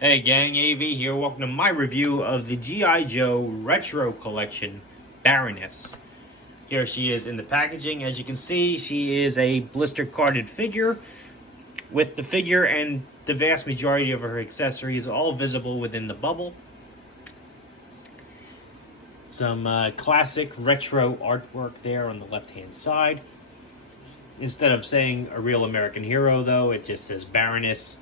Hey gang, AV here. Welcome to my review of the G.I. Joe Retro Collection Baroness. Here she is in the packaging. As you can see, she is a blister carded figure with the figure and the vast majority of her accessories all visible within the bubble. Some classic retro artwork there on the left hand side. Instead of saying a real American hero though, it just says Baroness,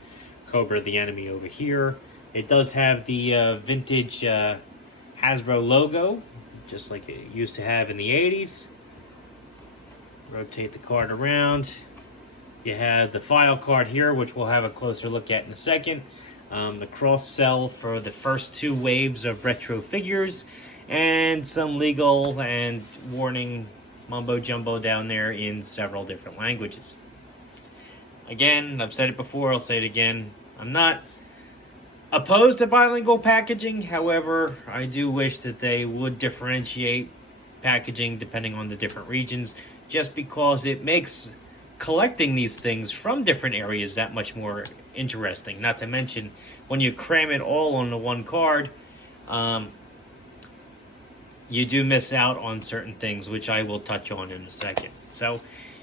Cobra the enemy over here. It does have the vintage Hasbro logo, just like it used to have in the 80s. Rotate the card around. You have the file card here, which we'll have a closer look at in a second. The cross sell for the first two waves of retro figures, and some legal and warning mumbo jumbo down there in several different languages. Again, I've said it before, I'll say it again. I'm not opposed to bilingual packaging. However, I do wish that they would differentiate packaging depending on the different regions, just because it makes collecting these things from different areas that much more interesting. Not to mention, when you cram it all onto one card, you do miss out on certain things, which I will touch on in a second. So,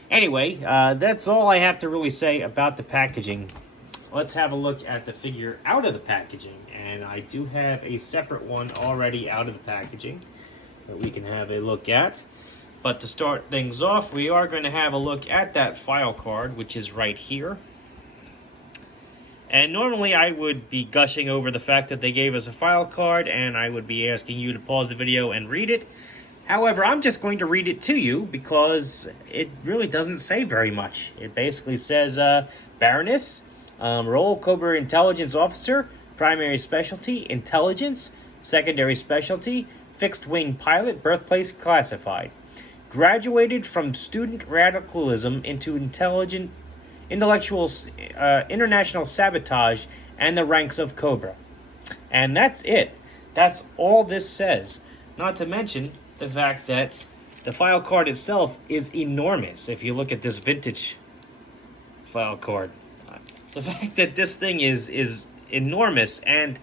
anyway, that's all I have to really say about the packaging. Let's have a look at the figure out of the packaging. And I do have a separate one already out of the packaging that we can have a look at. But to start things off, we are going to have a look at that file card, which is right here. And normally I would be gushing over the fact that they gave us a file card, and I would be asking you to pause the video and read it. However, I'm just going to read it to you because it really doesn't say very much. It basically says, Baroness, role Cobra Intelligence Officer, primary specialty, intelligence, secondary specialty, fixed wing pilot, birthplace classified. Graduated from student radicalism into intellectual international sabotage and the ranks of Cobra. And that's it. That's all this says. Not to mention the fact that the file card itself is enormous. If you look at this vintage file card, the fact that this thing is enormous and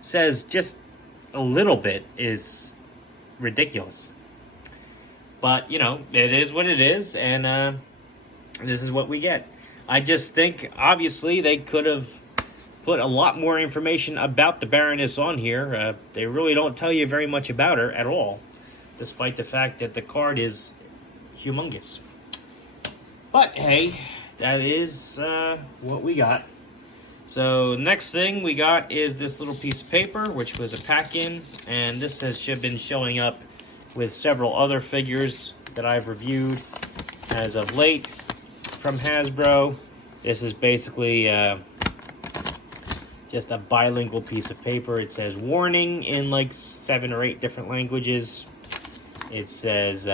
says just a little bit is ridiculous. But, you know, it is what it is, and this is what we get. I just think, obviously, they could have put a lot more information about the Baroness on here. They really don't tell you very much about her at all, despite the fact that the card is humongous. But, hey, that is what we got. So, next thing we got is this little piece of paper, which was a pack-in, and this has been showing up with several other figures that I've reviewed as of late from Hasbro. This is basically just a bilingual piece of paper. It says warning in like 7 or 8 different languages. It says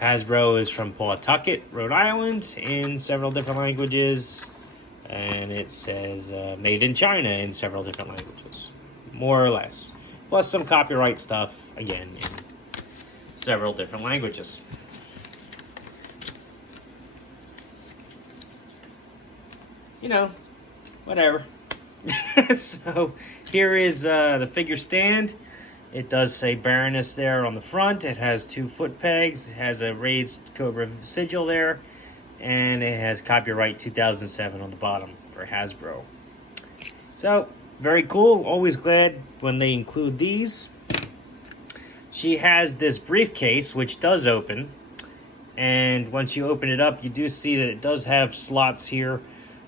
Hasbro is from Pawtucket, Rhode Island in several different languages. And it says made in China in several different languages, more or less. Plus some copyright stuff, again, in several different languages. You know, whatever. So, here is the figure stand. It does say Baroness there on the front. It has 2 foot pegs. It has a raised Cobra sigil there. And it has copyright 2007 on the bottom for Hasbro. So, very cool. Always glad when they include these. She has this briefcase, which does open. And once you open it up, you do see that it does have slots here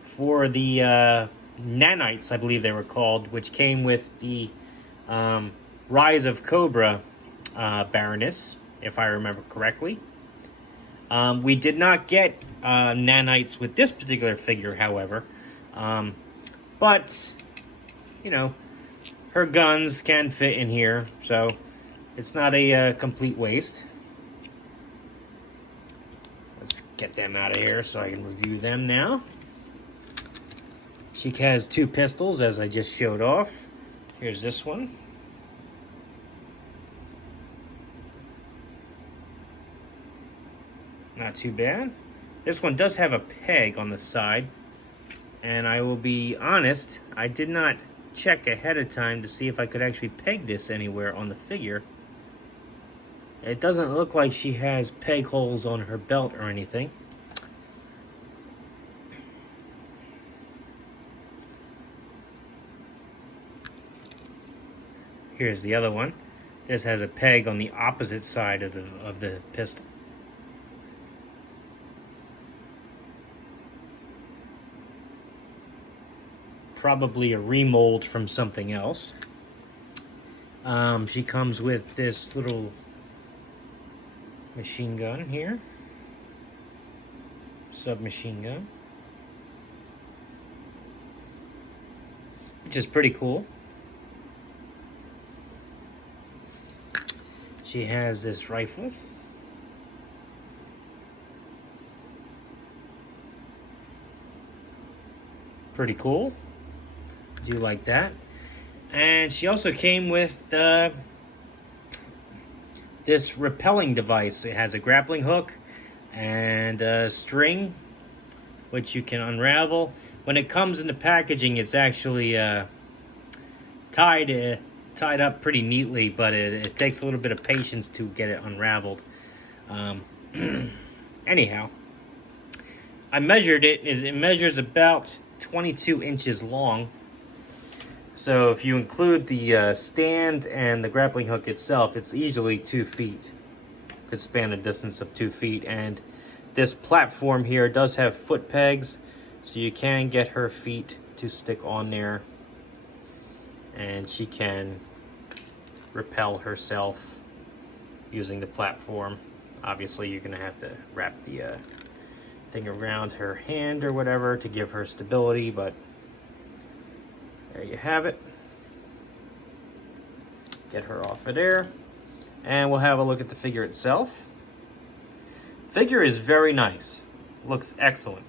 for the nanites, I believe they were called, which came with the Rise of Cobra Baroness, if I remember correctly. We did not get nanites with this particular figure, however. But, you know, her guns can fit in here, so it's not a complete waste. Let's get them out of here so I can review them now. She has 2 pistols, as I just showed off. Here's this one. Not too bad. This one does have a peg on the side. And I will be honest, I did not check ahead of time to see if I could actually peg this anywhere on the figure. It doesn't look like she has peg holes on her belt or anything. Here's the other one. This has a peg on the opposite side of the pistol. Probably a remold from something else. She comes with this little machine gun here. Submachine gun. Which is pretty cool. She has this rifle. Pretty cool. Do like that. And she also came with this rappelling device. It has a grappling hook and a string, which you can unravel. When it comes in the packaging, it's actually tied up pretty neatly, but it takes a little bit of patience to get it unraveled. Anyhow, I measured it. It measures about 22 inches long. So if you include the stand and the grappling hook itself, it's easily 2 feet. Could span a distance of 2 feet. And this platform here does have foot pegs, so you can get her feet to stick on there. And she can rappel herself using the platform. Obviously, you're going to have to wrap the thing around her hand or whatever to give her stability, but there you have it. Get her off of there. And we'll have a look at the figure itself. Figure is very nice. Looks excellent.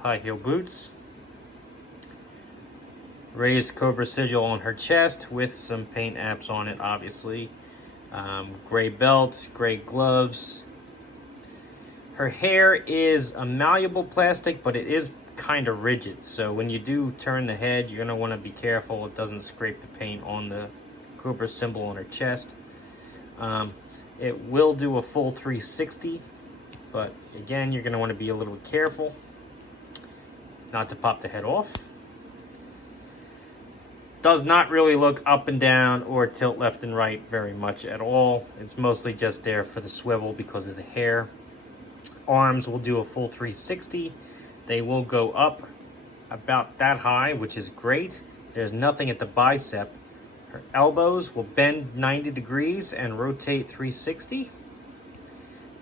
High heel boots. Raised Cobra sigil on her chest with some paint apps on it, obviously. Gray belt, gray gloves. Her hair is a malleable plastic, but it is kind of rigid. So when you do turn the head, you're going to want to be careful it doesn't scrape the paint on the Cobra symbol on her chest. It will do a full 360, but again, you're going to want to be a little careful not to pop the head off. Does not really look up and down or tilt left and right very much at all. It's mostly just there for the swivel because of the hair. Arms will do a full 360. They will go up about that high, which is great. There's nothing at the bicep. Her elbows will bend 90 degrees and rotate 360.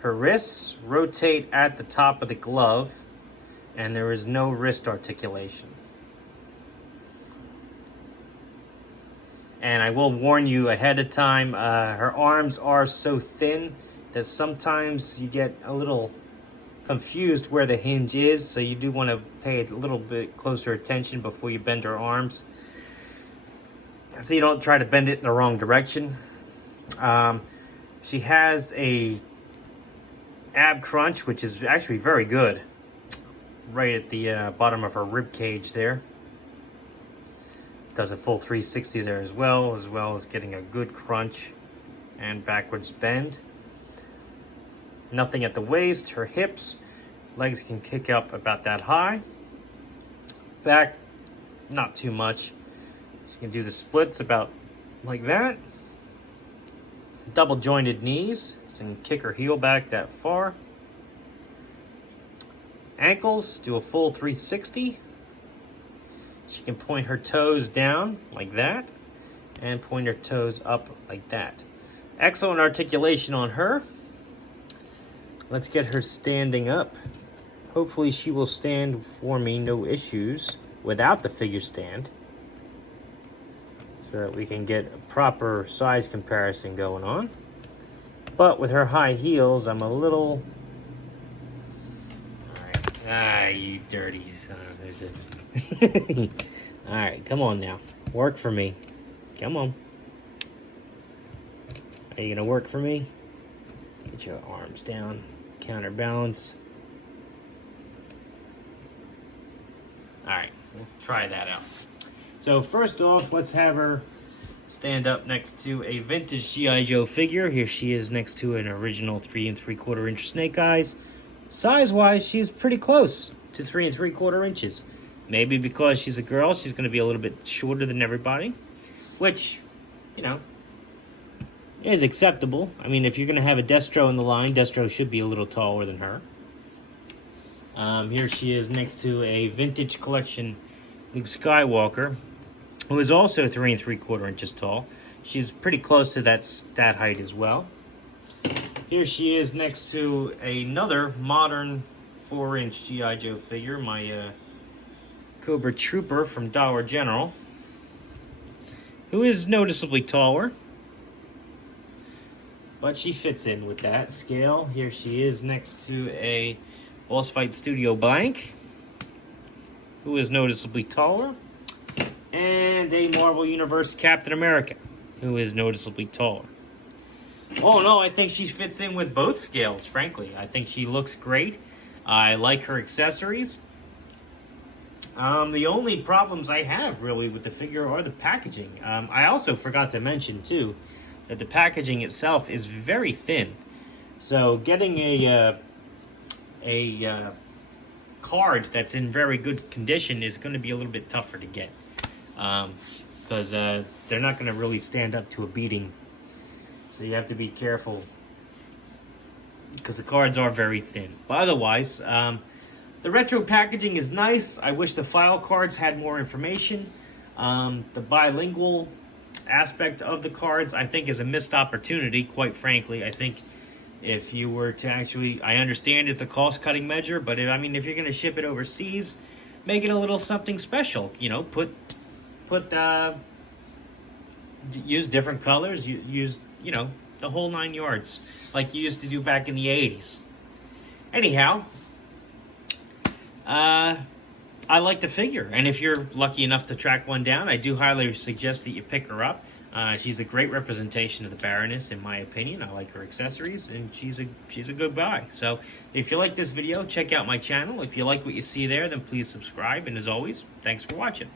Her wrists rotate at the top of the glove, and there is no wrist articulation. And I will warn you ahead of time, her arms are so thin that sometimes you get a little confused where the hinge is, so you do want to pay a little bit closer attention before you bend her arms, so you don't try to bend it in the wrong direction. She has a ab crunch, which is actually very good, right at the bottom of her rib cage there. Does a full 360 there as well as getting a good crunch and backwards bend. Nothing at the waist. Her hips, legs can kick up about that high. Back, not too much. She can do the splits about like that. Double jointed knees, so you can kick her heel back that far. Ankles, do a full 360. She can point her toes down like that and point her toes up like that. Excellent articulation on her. Let's get her standing up. Hopefully she will stand for me, no issues, without the figure stand, so that we can get a proper size comparison going on. But with her high heels, I'm a little... Alright, you dirty son of a... Alright, come on now. Work for me. Come on. Are you gonna work for me? Get your arms down, counterbalance. All right, we'll try that out. So first off, let's have her stand up next to a vintage G.I. Joe figure. Here she is next to an original 3 3/4 inch Snake Eyes. Size-wise, she's pretty close to 3 3/4 inches. Maybe because she's a girl, she's going to be a little bit shorter than everybody, which, you know, is acceptable. I mean, if you're going to have a Destro in the line, Destro should be a little taller than her. Here she is next to a vintage collection Luke Skywalker, who is also 3 3/4 inches tall. She's pretty close to that height as well. Here she is next to another modern 4-inch G.I. Joe figure, my Cobra Trooper from Dollar General, who is noticeably taller, but she fits in with that scale. Here she is next to a Boss Fight Studio Blank, who is noticeably taller, and a Marvel Universe Captain America, who is noticeably taller. Oh no, I think she fits in with both scales, frankly. I think she looks great. I like her accessories. The only problems I have, really, with the figure are the packaging. I also forgot to mention, too, that the packaging itself is very thin. So getting a card that's in very good condition is going to be a little bit tougher to get. Because they're not going to really stand up to a beating. So you have to be careful, because the cards are very thin. But otherwise, the retro packaging is nice. I wish the file cards had more information. The bilingual aspect of the cards, I think, is a missed opportunity, quite frankly. I think if you were to actually, I understand it's a cost-cutting measure, but if you're going to ship it overseas, make it a little something special. You know, use different colors, use, you know, the whole 9 yards, like you used to do back in the 80s. Anyhow, I like the figure, and if you're lucky enough to track one down, I do highly suggest that you pick her up. She's a great representation of the Baroness, in my opinion. I like her accessories, and she's a good buy. So if you like this video, check out my channel. If you like what you see there, then please subscribe, and as always, thanks for watching.